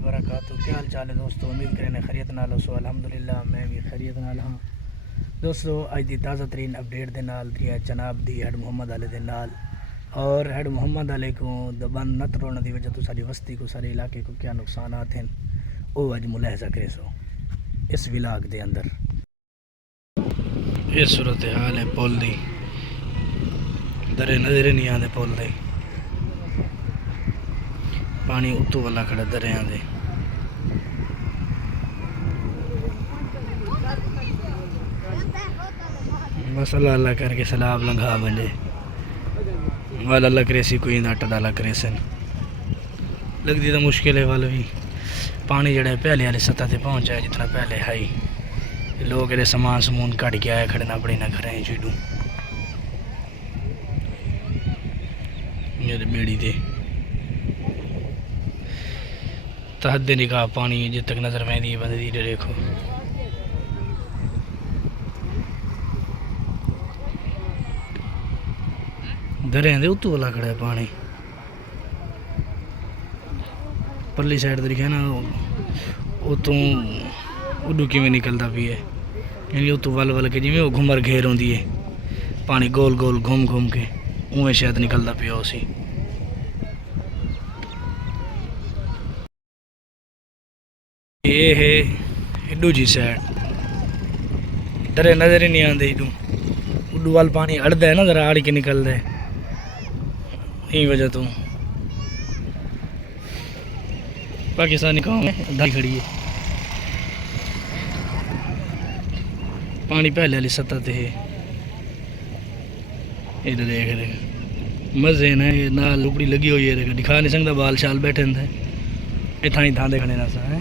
वबरकातुहू। क्या हाल चाल है दोस्तों, उम्मीद करें खैरियत नाल हो। अल्हम्दुलिल्लाह मैं भी खैरियत नाल हाँ दोस्तों। अज की ताज़ा तरीन अपडेट के नाल जनाब दी हेड मुहम्मद आले दे नाल और हेड मुहम्मद आले को दबन न तरोड़ने की वजह तो सारी बस्ती को सारे इलाके को क्या नुकसान हैं वो अज मुलाहजा करे सो इस विलाग के अंदर। ये सूरत हाल है पुल दी, दरे नजर नहीं आते पुल दे, पानी उत्तों वाला खड़ा दरिया दे। बस अल्लाह अल्लाह करके सैलाब लंघा बंजे वाल अल्लाह करेसी कोई अट डाला करेसन लगती तो मुश्किल है। वाल भी पानी जड़ा पहले वाली सतह से पहुँचा है जितना पहले हाई लोग ये समान समून कट के आए खड़े ना अपने ना घर चीडू मेरे बेड़ी दे तहद निगाह पानी जित तक नजर पैंदी बंदी देखो। दरिया दे उत्तों वाला खड़ा है पानी, परली साइड दिखे ना उतों उडू किमें निकलता पी है, यानी उतों वल वल के जिमें वो घुमर घेर होंगी है पानी गोल गोल घूम घूम के उमें शायद निकलता पिया उसी। ये है दूजी साइड, डरे नजर ही नहीं आते इडू उडू वाल पानी अड़ता है ना जरा आड़ के निकलता है यही वजह तो पाकिस्तानी कौम दाई खड़ी है। पानी पहले वाली सतह ते इधर देख रहे मजे ने ना लुकड़ी लगी हुई है दिखा नहीं सकता बाल शाल बैठे थे इतना ही थां देखने ना सा है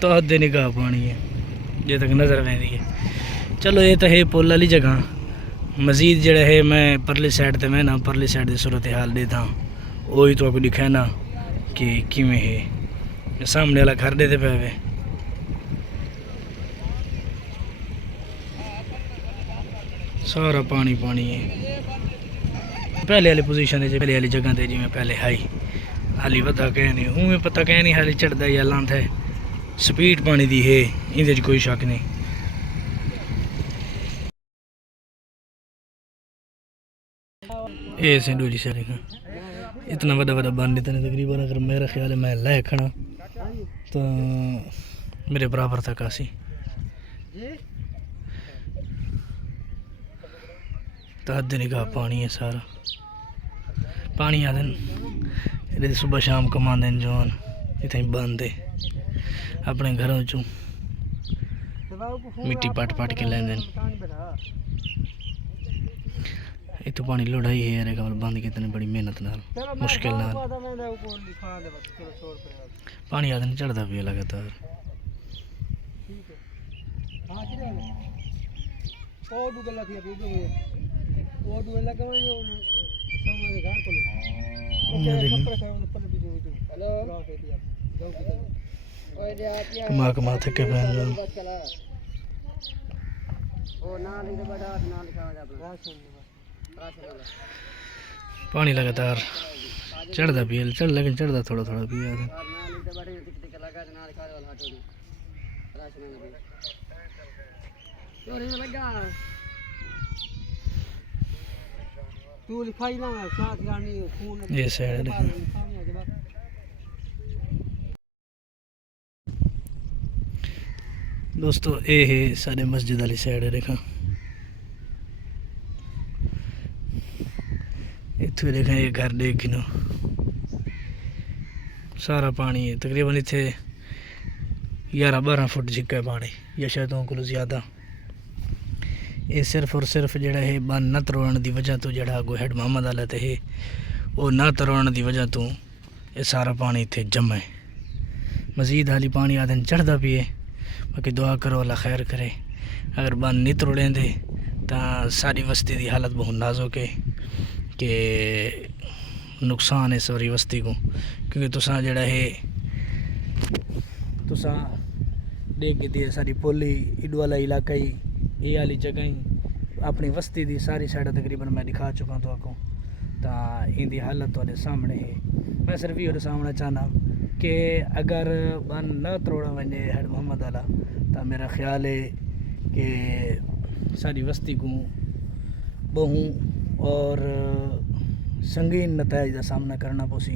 तो हद निगाह पानी है जे तक नजर पैंदी है। चलो ये तो है पुल वाली जगह, मजीद जड़ा है मैं परली साइड ते मैं ना परली साइड की सूरत हाल देता वही तो आपको दिखा ना कि किमें है सामने वाला घर देते पे सारा पानी पानी है। पहले वाली पोजीशन है पहले वाली जगह ते जिमें पहले हाई हाली वधा कह नहीं उमें पता कह नहीं हाली चढ़ता या लांदा है स्पीड पानी दी है इंदे कोई शक नहीं। ये सिंधु जी सारे इतना बड़ा बड़ा बन इतने तकरीबन अगर मेरा ख्याल है मैं लै खड़ा तो मेरे बराबर तक आसी तो हद निगाह पानी है सारा पानी आते सुबह शाम कमा दिन जवान इतने बंद है अपने घरों चों मिट्टी पट पट के लेंदे इतो पानी लुढ़ाई है यार कमल बंद कितने बड़ी मेहनत नाल मुश्किल नाल पानी आदन चढ़ता पिया लगातार। कमा कमा थके पैन पानी लगातार चढ़ता पिया चढ़ लेकिन चढ़ता थोड़ा थोड़ा पिया ये साइड दोस्तों ये है सारे मस्जिद वाली साइड है देखा इतने देखा ये घर देख गिनो सारा पानी है तकरीबन इतने 11-12 फुट झिका है पानी या शायद को ज़्यादा। ये सिर्फ और सिर्फ जड़ा है बन न तरोड़न की वजह तो जड़ा अगो हेड मुहम्मद आला ते है वो न तरोड़न की वजह तो ये सारा पानी इतने जमा है। मजीद हाली पानी आदन चढ़ता भी है बाकी दुआ करो अल्लाह खैर करे। अगर बन नहीं तरोड़ेंदे तो सारी बस्ती की हालत बहुत नाजुक है कि नुकसान है सारी बस्ती को क्योंकि तुसा जड़ा है तुसा देख के सारी पोली इड वाला इलाका ही ये वाली जगह ही अपनी बस्ती की सारी साइड तकरीबन मैं दिखा चुका तो आपको तो इनकी हालत थोड़े सामने है। मैं सिर्फ इहो ॾिसावणु चाहना कि अगर बन न तरोड़ा वञे हेड मोहम्मद वाला तो मेरा ख्याल है कि सारी बस्ती को बहु और संगीन नताइज का सामना करना पोसी,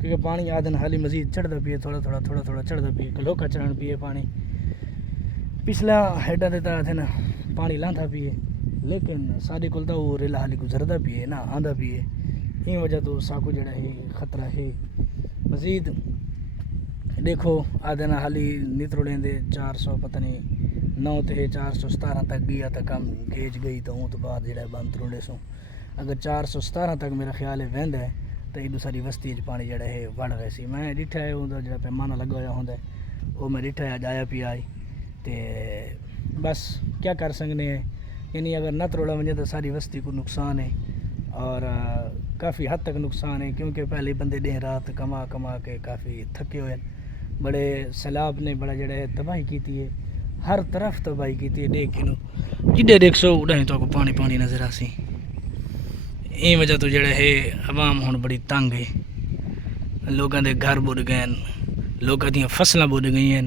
क्योंकि पानी आदन हाली मजीद चढ़ता पिए, थोड़ा थोड़ा चढ़ता पिए, कलोका चढ़न पिए पानी। पिछला हेडा देता थे ना पानी लांदा पिए, लेकिन साढ़े को तो वो रेला हाली गुजरता पिए ना आंदा पिए। इन वजह तो साकू जड़ा है ख़तरा है मजीद। देखो आदन हाली नितरोड़े दे 400 पता नहीं 9 थे 417 तक गया तो कम गेज गई, तो तो बाद जो बंद तरोड़े सो अगर 417 तक मेरा ख्याल है वहद है तो एडू सारी बस्ती पानी जड़ा है वड़ गए सी। मैं डिठा है उनका जो पैमाना लगा हुआ होंगे वो मैं डिठा है जाया पिया आई तो बस क्या कर सकते हैं। यानी अगर न तरोड़ा वजे तो सारी बस्ती को नुकसान है और काफ़ी हद तक नुकसान है, क्योंकि पहले बंदे दिन रात कमा कमा के काफ़ी थके हुए। बड़े सैलाब ने बड़ा जड़ा है तबाही की है, हर तरफ तबाही की है। देख जिडे देख सो उड़ाई तो पानी पानी नज़र आसी। इन वजह तो जड़ा है आवाम हुण बड़ी तंग है, लोगों के घर बुड़ गए, लोगों दी फसलां बुड़ गई हैं।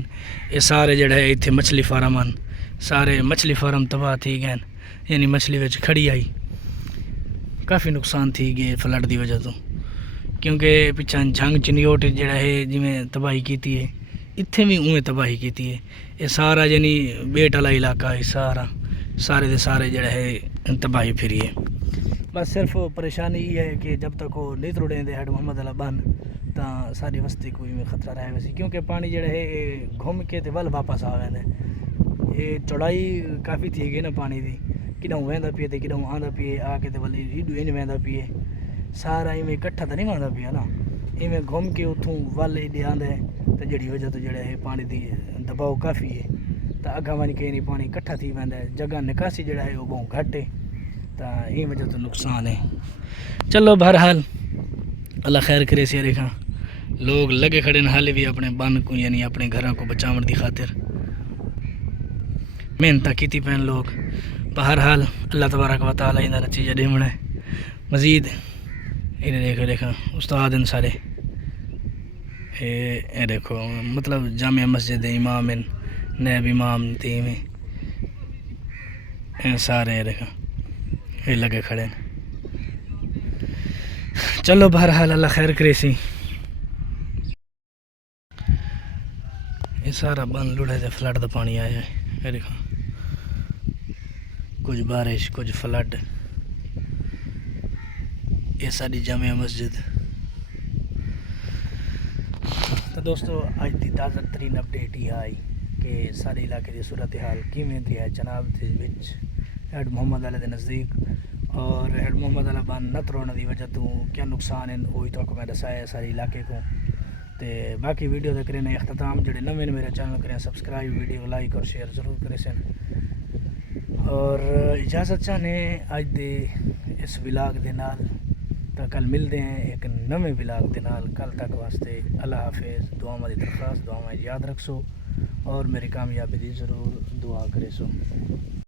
ये सारे जड़ा है इत्थे मछली फार्म हैं, सारे मछली फार्म तबाह थी गए, यानी मछली विच खड़ी आई, काफ़ी नुकसान थी गए फ्लड की वजह तो। क्योंकि पिछा जंग चनियोट जड़ा है जिमें तबाही की है, इत्थे भी उवें तबाही की है। ये सारा यानी बेट वाला इलाका है, सारे दे सारे जड़ा है तबाही फिरी है। बस सिर्फ परेशानी ये है कि जब तक वो नहीं तरोड़े दे हेड मोहम्मद वाला बन तो सारी बस्ती को में खतरा रहे वैसे, क्योंकि पानी जड़ा है घूम के तो वल वापस आ वेंदा। ये चौड़ाई काफ़ी थी गई ना पानी की, किडों वहदा पिए तो किडों आंदा पिए, आके तो वली इडू इंज वहदा पिए, सारा इवें इकट्ठा तो नहीं वहदा पिया ना, इवें घूम के उतों वल इडे आंदा है। तो जड़ी वजह तो जड़ा है पानी की दबाव काफ़ी है, तो अगा वन के नहीं पानी इकट्ठा थी वहदा है, जगह निकासी जड़ा है वो बहुत घट है, तो ये वजह तो नुकसान है। चलो बहरहाल अल्लाह खैर करे से रेखा लोग लगे खड़े न हाले भी अपने बन को यानी अपने घरों को बचावन की खातिर मेहनत की पैन लोग। बहरहाल अल्लाह तबारक व तआला इन नतीजा देवना है मजीद। इन्हें देखो देखा उस्ताद इन सारे ये देखो मतलब जामिया मस्जिद इमाम इन नैब इमाम ती में सारे देखा ये लगे खड़े हैं। चलो बहरहाल अल्लाह खैर करे सी। ये सारा बंद लुढ़े से फ्लड का पानी आया है, ये देखो कुछ बारिश कुछ फ्लड। ये सारी जामिया मस्जिद। तो दोस्तों अज की ताज़ा तरीन अपडेट ही आई कि सारे इलाके की सूरत हाल किमें दी है जनाब के विच हेड मोहम्मद वाले के नज़दीक, और हेड मोहम्मद वाला बन न तरोड़ने की वजह तो क्या नुकसान है वही तो मैं दसाया सारे इलाके को। तो बाकी वीडियो का करें अख्ताम जोड़े नवे ने मेरे चैनल करें सब्सक्राइब, वीडियो को लाइक और शेयर ज़रूर करें सन। और इजाज़त चाहने अज दे इस विलाग के नाल, तो कल मिलते हैं एक नवे विलाग के नाल। कल तक वास्ते अल्लाह हाफिज़। दुआवां की दरख्वास्त, दुआवां याद रखो और मेरी कामयाबी की ज़रूर दुआ करे सो।